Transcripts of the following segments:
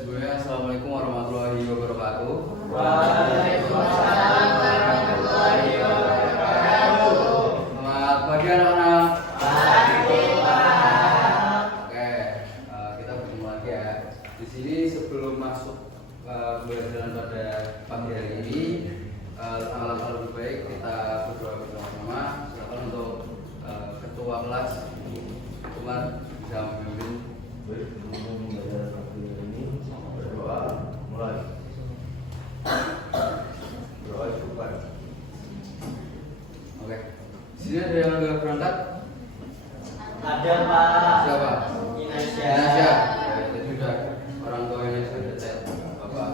sebelumnya Assalamualaikum warahmatullahi wabarakatuh. Waalaikumsalam warahmatullahi wabarakatuh. Selamat pagi anak-anak. Pagi Pak. Oke, kita bertemu lagi ya. Di sini sebelum masuk pembelajaran pada pagi hari ini, alangkah lebih baik kita berdoa bersama-sama. Silakan untuk ketua kelas, teman bisa memimpin. Berdoa mulai. Berdoa cukup. Oke. Sini ada yang udah berangkat? Ada Pak. Siapa? Indonesia. Indonesia. Ya, itu sudah orang tua Indonesia sudah chat Bapak.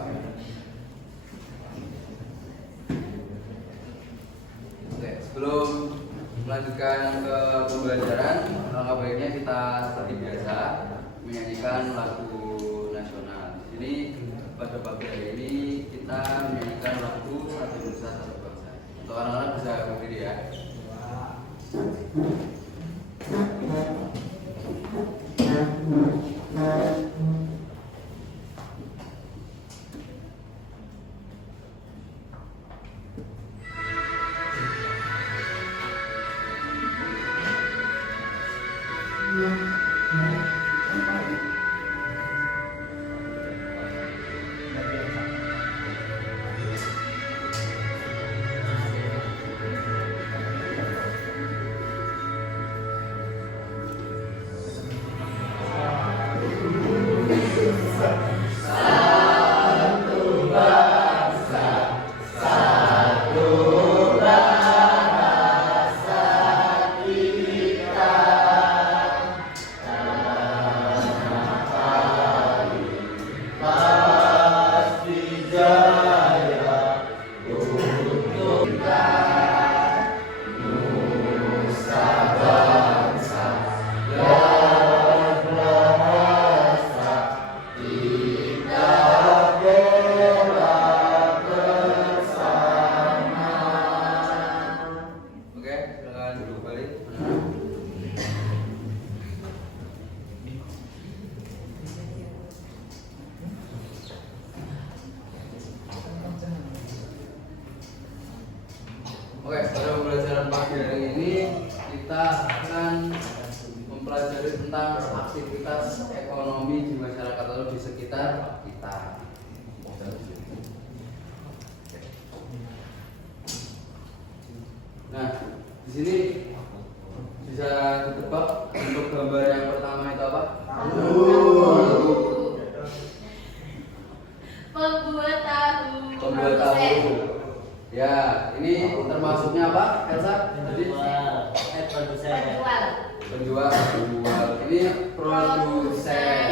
Oke, sebelum melanjutkan ke pembelajaran, alangkah baiknya kita seperti biasa menyanyikan lagu nasional. Di sini pada pagi hari ini kita menyanyikan lagu Satu Indonesia Satu Bangsa. Untuk anak-anak bisa berdiri ya. Oke, pada pembelajaran pagi hari ini kita akan mempelajari tentang aktivitas ekonomi di masyarakat atau di sekitar kita. Nah, di sini bisa ditebak untuk gambar yang pertama itu apa? Pembuat tahu. Pembuat tahu. Ya, ini termasuknya apa, Elsa? Jadi penjual. Ini produsen.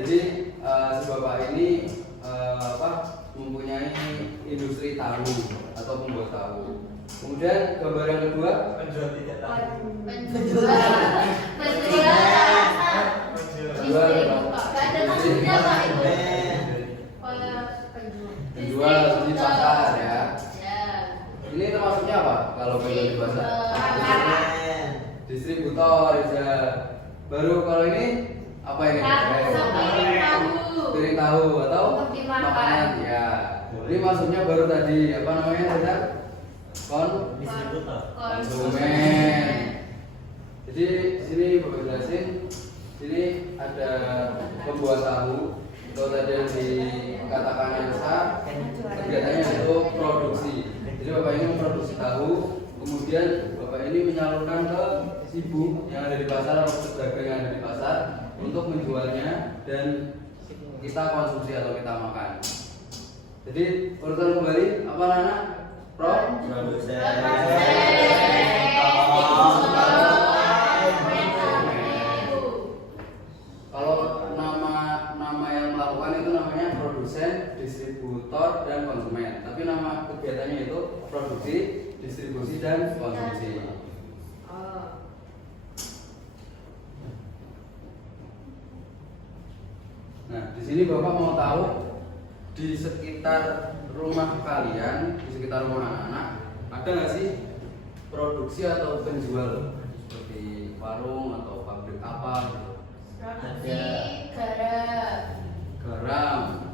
Jadi si bapak ini mempunyai industri tahu atau pembuat tahu. Kemudian gambar yang kedua, Penjual tidak tahu. Penjual di pasar ya. Ini termasuknya apa? Kalau penjual di pasar? Distributor ya. Baru kalau ini apa ini? Piring tahu atau makanan ya. Ini masuknya baru tadi apa namanya tadi? Distributor. Konsumen. Jadi sini Bapak jelasin. Sini ada pembuat tahu. Itu tadi yang dikatakan Elsa. Kegiatannya itu produksi. Jadi Bapak ini memproduksi tahu, kemudian Bapak ini menyalurkan ke ibu yang ada di pasar atau pedagang yang ada di pasar untuk menjualnya dan kita konsumsi atau kita makan. Jadi urutan kembali apa Nana? Produsen. Kalau nama yang melakukan itu namanya produsen, distributor, dan konsumen. Tapi nama kegiatannya itu produksi, distribusi, dan konsumsi. Nah, di sini Bapak mau tahu di sekitar rumah kalian, di sekitar rumah anak-anak, ada nggak sih produksi atau penjual seperti warung atau pabrik apa gitu? Produksi garam. garam.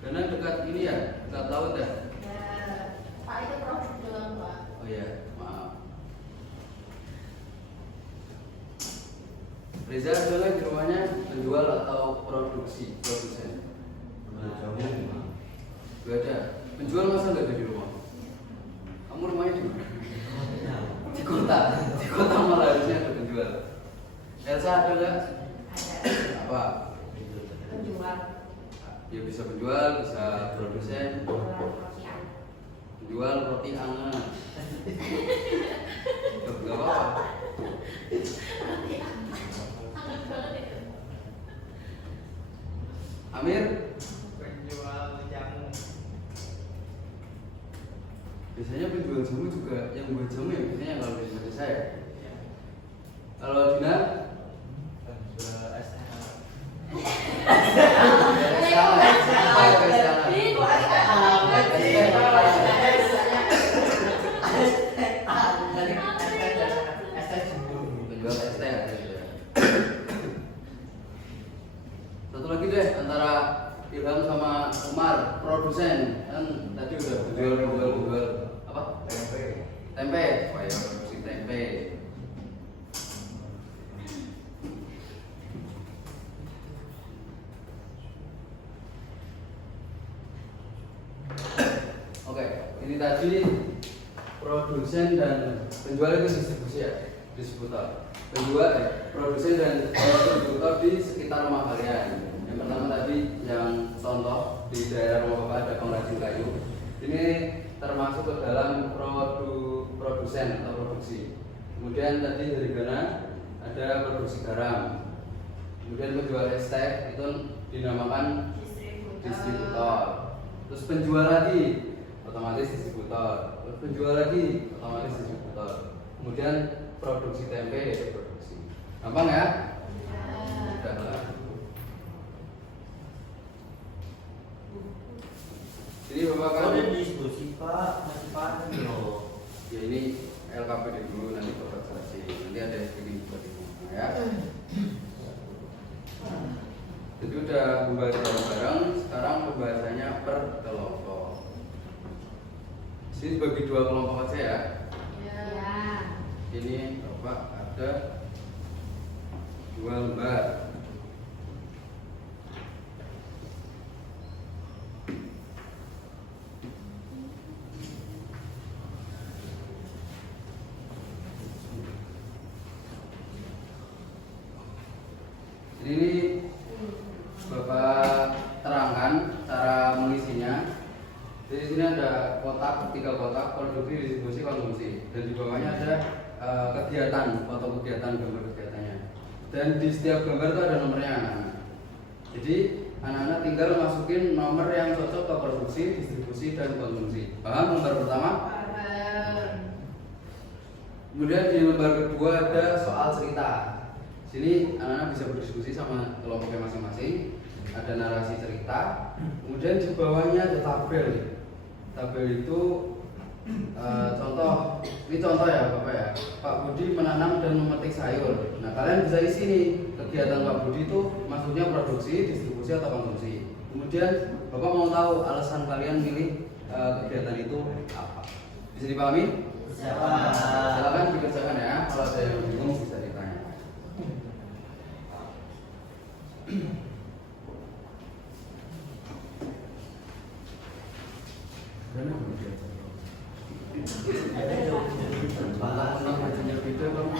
Karena dekat ini ya, dekat laut ya. Pak itu produk doang Pak. Oh iya, maaf. Reza adalah di rumahnya penjual atau produsen? Gak ada. Penjual masa nggak ada di rumah? Kamu rumahnya di mana? Di kota. Di kota malah harusnya ada penjual. Elsa ada nggak? Ada. Apa? Penjual. Ya bisa penjual, bisa produsen. Jual roti anget. Gak apa-apa. Amir, Penjual jamu. biasanya penjual jamu juga yang buat jamu ya biasanya kalau di Indonesia ya. Kalau Dina, Penjual es teh. penjual es teh. Satu lagi deh antara Ilham sama Umar, produsen kan tadi udah penjual apa? Tempe. Wah ya produksi tempe. Oke, ini tadi produsen dan penjual itu distribusi ya, distributor. Produsen dan distributor di sekitar rumah kalian. Yang pertama tadi yang contoh di daerah rumah bapak ada pengrajin kayu. Ini termasuk ke dalam produsen atau produksi. Kemudian tadi dari Ghana ada produksi garam. Kemudian penjual es teh itu dinamakan distributor. Terus penjual lagi otomatis distributor. Terus penjual lagi otomatis distributor. Kemudian produksi tempe yaitu produksi. Gampang ya? Sudah lah. Jadi bapak Kalau kan udah diskusi Pak, masih panen loh. ya ini LKPD dulu nanti bapak jelasin. Nanti ada yang bikin seperti itu ya. Jadi udah membahas bareng-bareng. Sekarang pembahasannya per kelompok. Sini bagi dua kelompok aja ya. Ini bapak ada 2 lembar. Ini bapak terangkan cara mengisinya. Jadi di sini ada kotak, 3 kotak, produksi, distribusi, konsumsi. Dan di bawahnya ada kegiatan, foto kegiatan, gambar kegiatannya. Dan di setiap gambar itu ada nomornya anak-anak. Jadi anak-anak tinggal masukin nomor yang cocok ke produksi, distribusi, dan konsumsi. Paham lembar pertama? Kemudian di lembar kedua ada soal cerita. Sini anak-anak bisa berdiskusi sama kelompoknya masing-masing. Ada narasi cerita. Kemudian di bawahnya ada tabel. Tabel itu contoh, ini contoh ya Bapak ya. Pak Budi menanam dan memetik sayur. Nah kalian bisa isi nih kegiatan Pak Budi itu maksudnya produksi, distribusi atau konsumsi. Kemudian Bapak mau tahu alasan kalian milih kegiatan itu apa? Bisa dipahami? Silakan dikerjakan ya. Kalau ada yang bingung bisa ditanya. Tentang bajunya beda kamu.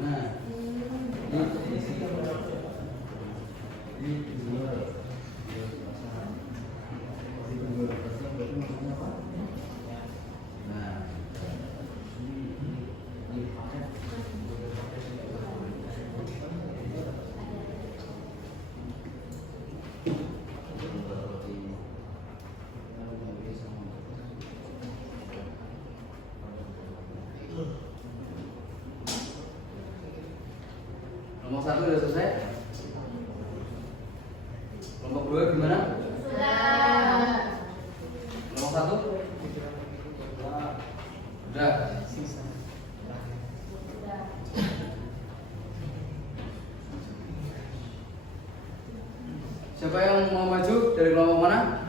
Nah, ini isi. Ini dua. Nah, nomor 1 udah selesai. Kelompok 2 gimana? Udah. Siapa yang mau maju dari kelompok mana?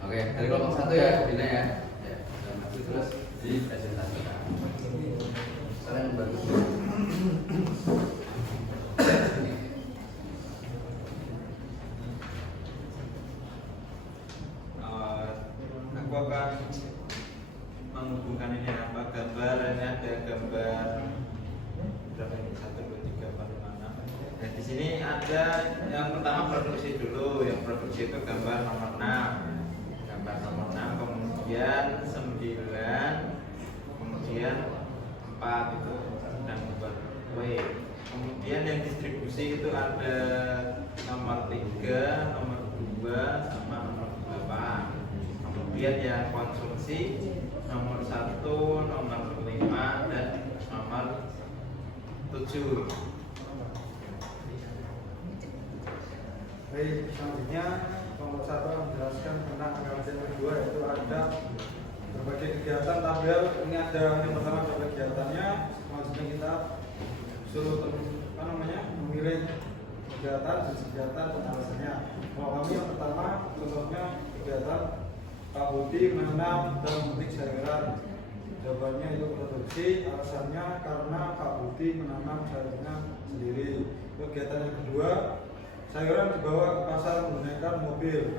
Oke, dari kelompok 1 ya, Dina ya. Ya, udah maju terus dipresentasikan. Kalian bagus. Aku akan menghubungkan ini apa gambar, ini ada gambar berapa ini 1, 2, 3, 4, 5, 6. Nah di sini ada yang pertama produksi dulu, yang produksi itu gambar nomor 6, gambar nomor 6, kemudian 9, kemudian 4 itu sedang membuat kue. Kemudian yang distribusi itu ada nomor 3, nomor 2, sama nomor 8. Kemudian yang konsumsi nomor 1, nomor 5, dan nomor 7. Baik, selanjutnya nomor 1 menjelaskan tentang kajian kedua, yaitu ada berbagai kegiatan tabel. Ini ada yang pertama ada kegiatannya, selanjutnya kita suruh memilih kegiatan, jenis kegiatan, dan alasannya. Kalau kami yang pertama, contohnya kegiatan Pak Budi menanam dan memetik sayuran. Jawabannya itu produksi, alasannya karena Pak Budi menanam sayurannya sendiri. Kegiatan yang kedua, sayuran dibawa ke pasar menggunakan mobil.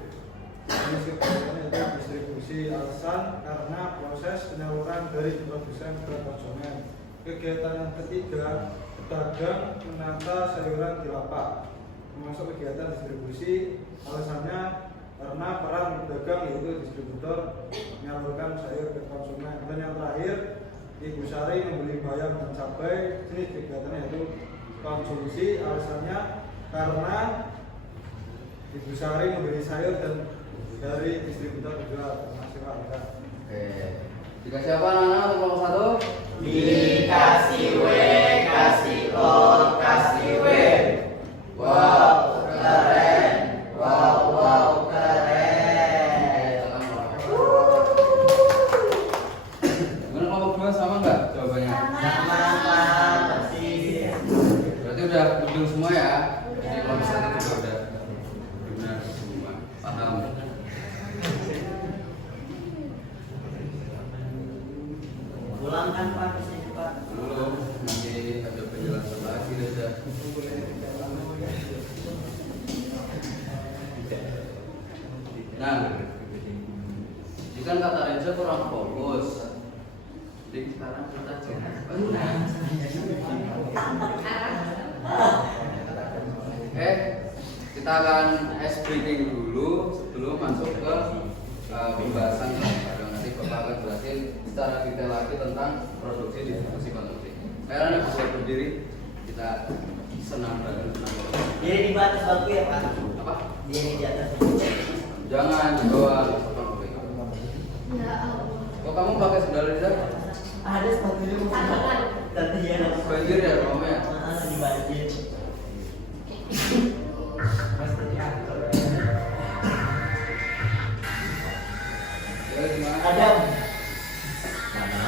Jenis kegiatannya itu distribusi, alasan karena proses penyaluran dari produsen ke konsumen. Kegiatan yang ketiga, pedagang menata sayuran di lapak. Termasuk kegiatan distribusi, alasannya karena peran pedagang yaitu distributor menyalurkan sayur ke konsumen. Dan yang terakhir, Ibu Sari membeli bayam dan cabai. Jenis kegiatannya yaitu konsumsi, alasannya karena Ibu Sari membeli sayur dan dari distributor juga termasuk harga. Oke. Dikasih apa anak-anak untuk kelompok 1? Dikasih W, kasih O, kasih W. Wow, keren. Wow, keren. Gimana kelompok 2 sama nggak jawabannya? Sama persis. Berarti udah betul semua ya? Jadi kelompok 1 juga udah benar semua. Paham? Ulangkan Pak, kesini Pak. Belum, nanti ada penjelasan lagi aja. Nah, ini kan kata Renza kurang fokus. Jadi sekarang kita kita akan ice breaking dulu sebelum masuk ke pembahasan. Nanti Bapak akan jelasin secara detail lagi tentang produksi distribusi konsumsi. Sekarang bisa berdiri, kita senam bareng. Jadi di batas bangku ya Pak? Apa? Jadi di atas. Jangan di bawah. Oh, kamu pakai sendal di sana? Ada sepatu tadi ya. Banjir ya rumahnya? Di banjir. Ya, gimana? Ada. Mana?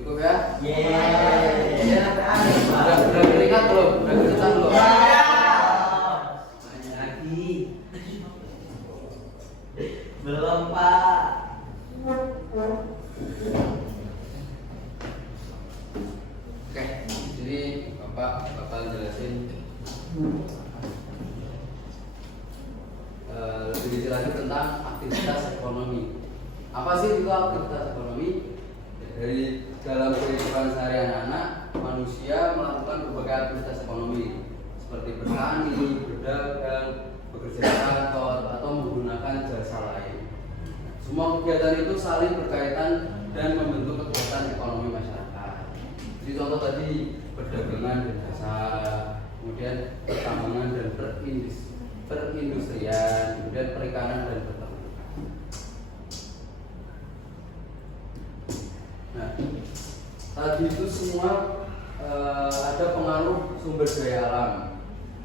Cukup ya? Yeay. Udah keringat belum? Udah keringetan belum? Banyak lagi. Belum Pak. Oke, jadi Bapak bakal jelasin lebih detail lagi tentang aktivitas ekonomi. Apa sih itu aktivitas ekonomi? Dari dalam kehidupan sehari-hari anak, manusia melakukan berbagai aktivitas ekonomi seperti bertani, berdagang, bekerja di kantor, atau menggunakan jasa lain. Semua kegiatan itu saling berkaitan dan membentuk kegiatan ekonomi masyarakat. Jadi contoh tadi perdagangan dan jasa, kemudian pertambangan dan perindustrian, kemudian perikanan dan peternakan. Nah, tadi itu semua ada pengaruh terpengaruh sumber daya alam.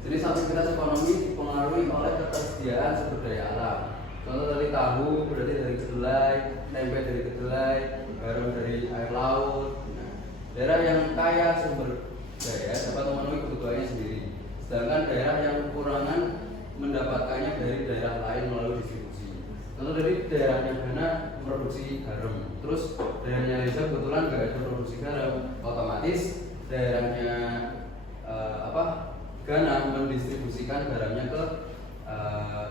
Jadi aktivitas ekonomi dipengaruhi oleh ketersediaan sumber daya alam. Contoh dari tahu berarti dari kedelai, tempe dari kedelai, garam dari air laut. Nah, daerah yang kaya sumber daya dapat memenuhi kebutuhannya sendiri. Sedangkan daerah yang kekurangan mendapatkannya dari daerah lain melalui distribusi. Contoh dari daerahnya Ghana memproduksi garam, terus daerahnya Indonesia kebetulan nggak ada produksi garam, otomatis daerahnya Ghana mendistribusikan garamnya ke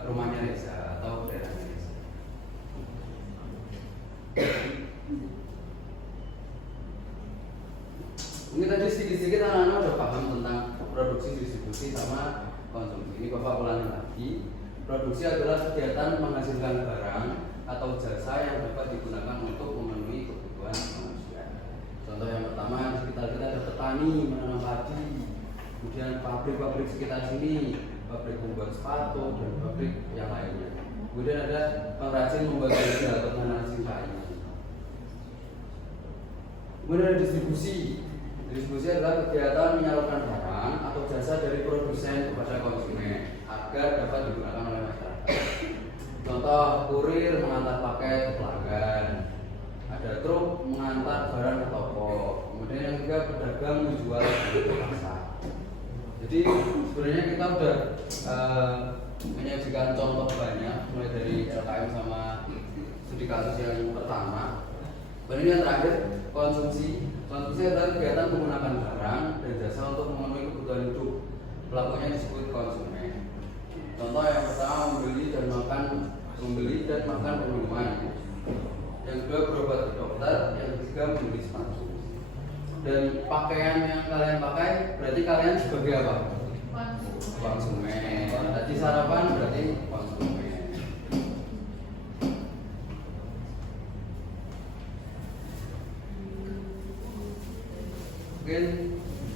rumahnya Reza atau daerahnya Reza. Mungkin tadi sedikit-sedikit anak-anak udah paham tentang produksi, distribusi, sama konsumsi. Ini Bapak ulangi lagi. Produksi adalah kegiatan menghasilkan barang atau jasa yang dapat digunakan untuk memenuhi kebutuhan manusia. Contoh yang pertama, di sekitar kita ada petani menanam padi, kemudian pabrik-pabrik sekitar sini, pabrik membuat sepatu dan pabrik yang lainnya. Kemudian ada pengrajin membuat benda atau pengrajin kayu. Kemudian ada distribusi. Distribusi adalah kegiatan menyalurkan barang atau jasa dari produsen kepada konsumen agar dapat digunakan oleh masyarakat. Contoh, kurir mengantar paket ke pelanggan, ada truk mengantar barang ke toko, kemudian yang ketiga pedagang menjual ke pasar. Jadi sebenarnya kita udah menyajikan contoh banyak, mulai dari LKM sama studi kasus yang pertama. Dan ini yang terakhir, konsumsi. Konsumsi adalah kegiatan menggunakan barang dan jasa untuk memenuhi kebutuhan hidup. Pelakunya disebut konsumen. Contoh yang pertama, membeli dan makan minuman. Yang kedua, berobat ke dokter. Yang ketiga, membeli sepatu. Dan pakaian yang kalian pakai berarti kalian sebagai apa? Konsumen. Tadi sarapan berarti konsumen. Mungkin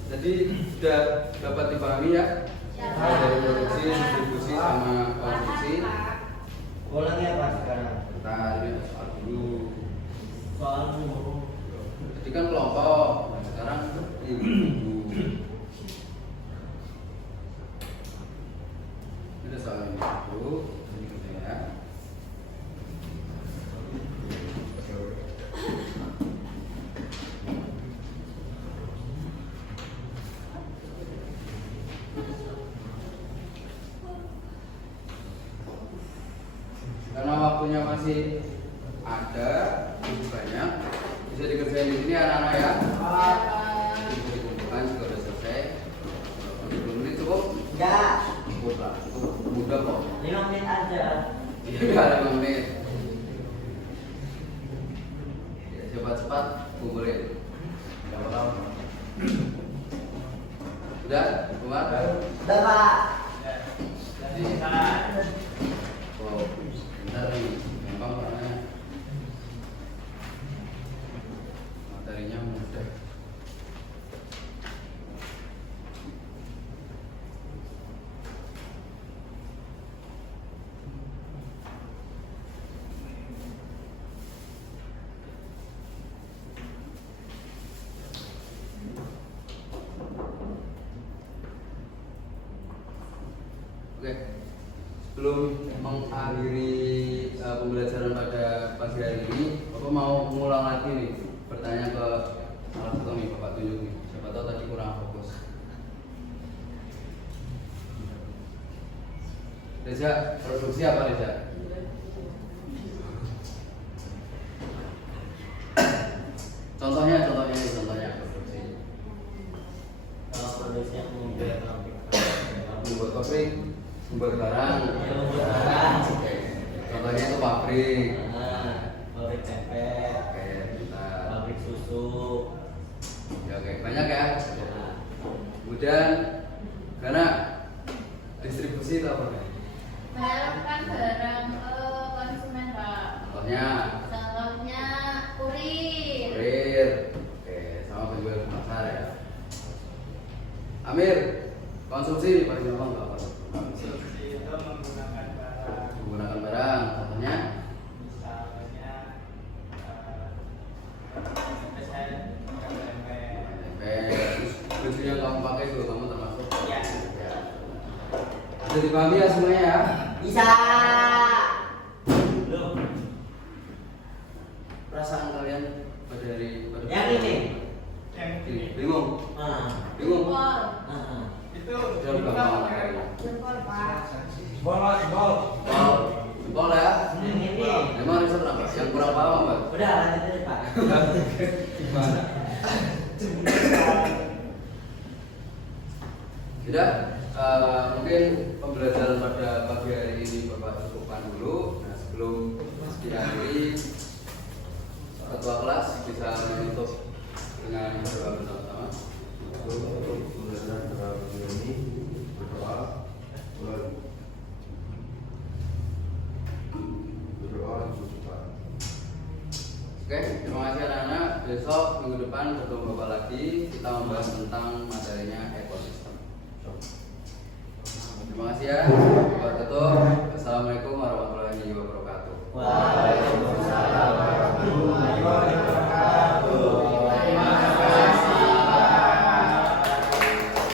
jadi sudah dapat dipahami ya, dari produksi, distribusi sama konsumsi. Ulangnya apa sekarang? Nah, ini soal dulu. Soal dulu. Jadi kan kelompok, nah sekarang ibu-ibu. Ini soal ini dulu, ini ya. Karena waktunya masih ada, cukup banyak, bisa dikerjain di sini anak-anak ya. Bisa dikumpulkan juga udah selesai. 20 menit cukup? Enggak. Cukup lah, itu mudah kok. 5 menit aja. Iya, 5 menit. Ya, cepat-cepat kumpulin. Berapa tahun? Udah, keluar? Udah, Pak. Oh, bentar nih, gampang soalnya. Materinya mudah. Oke, sebelum mengakhiri pembelajaran pada pagi hari ini, Bapak mau mengulang lagi nih, bertanya ke salah satu nih, Bapak tunjuk nih. Siapa tahu tadi kurang fokus. Reza, produksi apa Reza? Contohnya produksi. Kalau produksinya Membuat pabrik, membuat barang. Oke. Contohnya itu pabrik. pabrik tempe, Oke, bentar. pabrik susu. Ya, oke, banyak ya. Kemudian karena distribusi itu apa? Menyalurkan barang ke konsumen, Pak. Contohnya Contohnya kurir. kurir. Oke, sama penjual ke pasar ya. Amir, konsumsi paling gampang nggak apa? Konsumsi itu menggunakan barang, Menggunakan barang, contohnya misalnya tempe saya pakai tempe. tempe. Terus baju yang kamu pakai itu kamu termasuk. Ya. Ya. Bisa dipahami ya semuanya ya. Bisa. Belum. Perasaan kalian pada Yang ini. ini bingung, bingung. Jempol. Itu Jauh gampang. Jempol, Pak. jempol. Jempol ya. Yang ini. Emang riset apa? Yang kurang paham apa? Udah lanjut aja Pak. Gimana? Tidak, mungkin pembelajaran pada pagi hari ini Bapak cukupkan dulu. Nah, sebelum diakhiri, ketua kelas bisa menutup dengan berdoa bersama-sama. Untuk pembelajaran terhadap ini berdoa mulai berdoa cukupkan. Oke, terima kasih anak-anak. Besok minggu depan ketemu Bapak lagi. Kita membahas tentang materi